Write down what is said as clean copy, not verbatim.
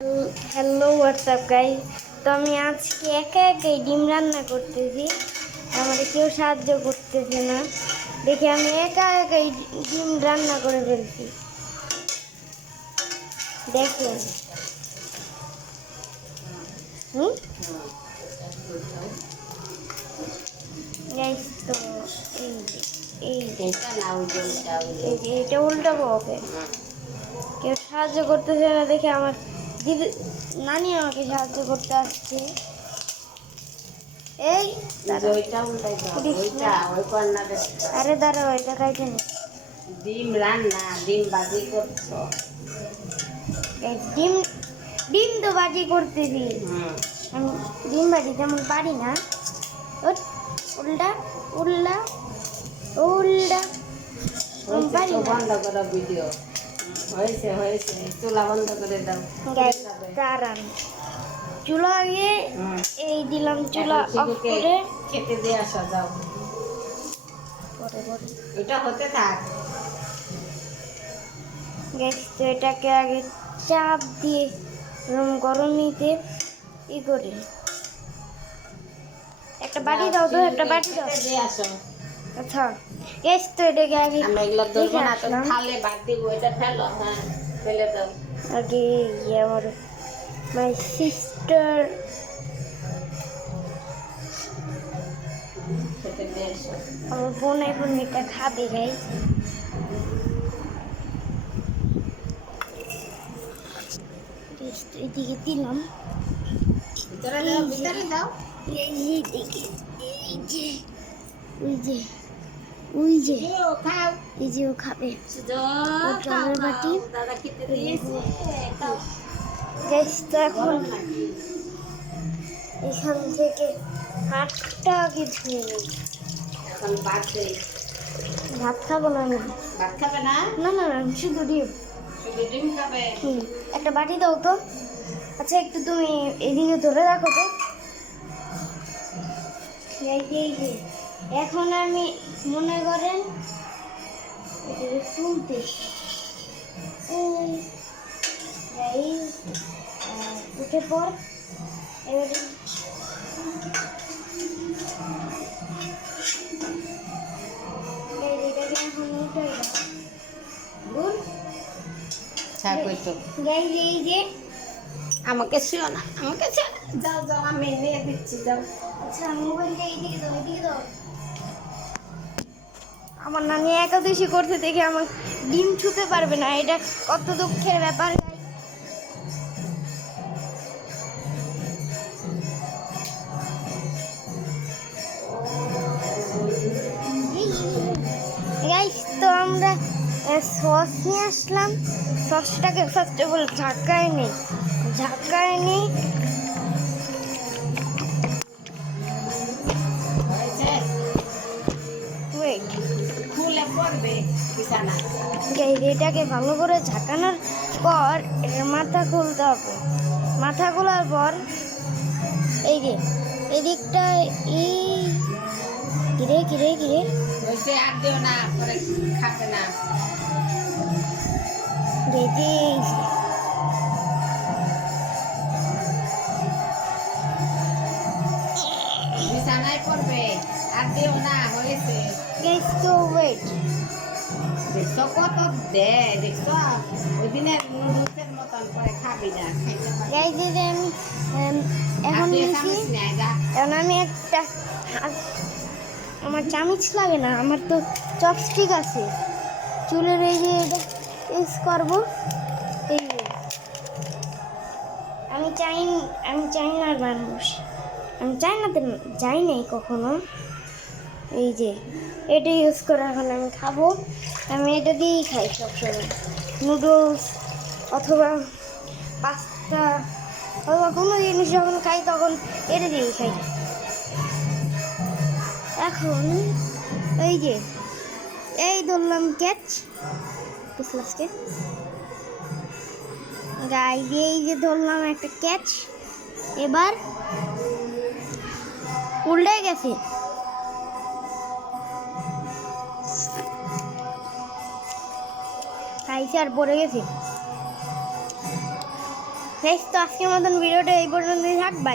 Hello WhatsApp guys. তো আমি আজকে একা একাই ডিম রান্না করতেছি, আমাদের কেউ সাহায্য করতেছে না দেখে আমি একা একাই ডিম রান্না করে ফেলছি। দেখুন গাইস, তো এই যে এইটা উল্টাবো ওকে, কেউ সাহায্য করতেছে না দেখে আমার দিদি নানি আমাকে সাহায্য করতে আসছে। এই আরে দাঁড়াও, এটা খাইতে না। ডিম রান্না, ডিম বাজি করছো? ডিম ডিম তো বাজি করতেছি, আমি ডিম বাজি তেমন পারি না। উল্টা উল্টা উল্টা পারি না। বন্ধ করো ভিডিও। হয়েছে হয়েছে, চুলা বন্ধ করে দাও। দাঁড়ান, চুলা আগে এই দিলাম, চুলা অফ করে খেতে দিয়ে আসা যাও। পরে পরে এটা হতে থাক। গ্যাস তো এটাকে আগে চাপ দিয়ে গরম নিতে ই করে একটা বাটি দাও তো, একটা বাটি দাও। দিয়ে আসো। আচ্ছা গ্যাস তো এটাকে আগে আমরা এগুলো ধরবো না তো, থালে বাদ দিব। এটা ফেলো, হ্যাঁ ফেলে দাও। আগে আমার মাই সিস্টার খেতে দিয়ে আসো। আমার বোন এখন এটা খাবে গাইস। এদিকে দিলাম, ভিতরে দাও, ভিতরে দাও। এইদিকে এই যে ওই যে ওই যে খাও। এই যে ও খাবে জলের বাটি। দাদা খেতে দিয়েছে, খাও। গ্যাস তো এখন এখান থেকে হাতটা আগে ধুয়ে নিই। এখন ভাত দেই। ভাত খাবো না আমি। ভাত খাবে না? না না না, শুধু ডিম। শুধু ডিম খাবে? একটা বাটি দাও তো। আচ্ছা একটু তুমি এদিকে ধরে রাখো তো। এই যে এখন আমি মনে করেন তুলতে উঠে পর এবারে এটাকে এখন উঠে গুড। এই যে আমাকে শুও না, আমাকে শুও না। যাও যাও, আমি নিয়ে দিচ্ছি, যাও। আচ্ছা মোবাইলটা এইদিকে দাও, এইদিকে দাও। আমার নানি একাদশী করতে দেখে আমার ডিম ছুতে পারবে না, এটা কত দুঃখের ব্যাপার। গাইস তো আমরা সস নিয়ে আসলাম, সসটাকে ফার্স্ট অফ অল ঝাঁকায় নিই। ওয়েট, খুলে পড়বে বিছানা। এটাকে ভালো করে ঝাঁকানোর পর এর মাথা খুলতে হবে। মাথা খোলার পর এই যে এদিকটা এই কিরে কিরে কিরে বলছে আর দিও না, পরে খাবে না। বিছানায় পড়বে, আর দিও না, হয়েছে। তো ওয়েট, দেখছো কত দে, দেখছো ওই দিনে নুডলসের মতন করে খাবি না, খাইতে পারবি। গাইস এই যে আমি এখন নিয়েছি, এখন আমি একটা আমার চামচ লাগে না, আমার তো চপস্টিক আছে। চুলের এই যে এটা ইউজ করবো। এই যে আমি চাইনার মানুষ, আমি চাইনাতে যাই নাই কখনো। এই যে এটা ইউজ করে এখন আমি খাবো। আমি এটা দিয়েই খাই সবসময়, নুডলস অথবা পাস্তা অথবা কোনো জিনিস যখন খাই তখন এটা দিয়েই খাই। এখন এই যে এই ধরলাম ক্যাচ পিছলাসকে গাইস, এই যে ধরলাম একটা ক্যাচ, এবার উল্টে গেছে। খাইছে আর পড়ে গেছে। গাইস তো আজকের মতন ভিডিওটা এই পর্যন্তই থাক, বাই।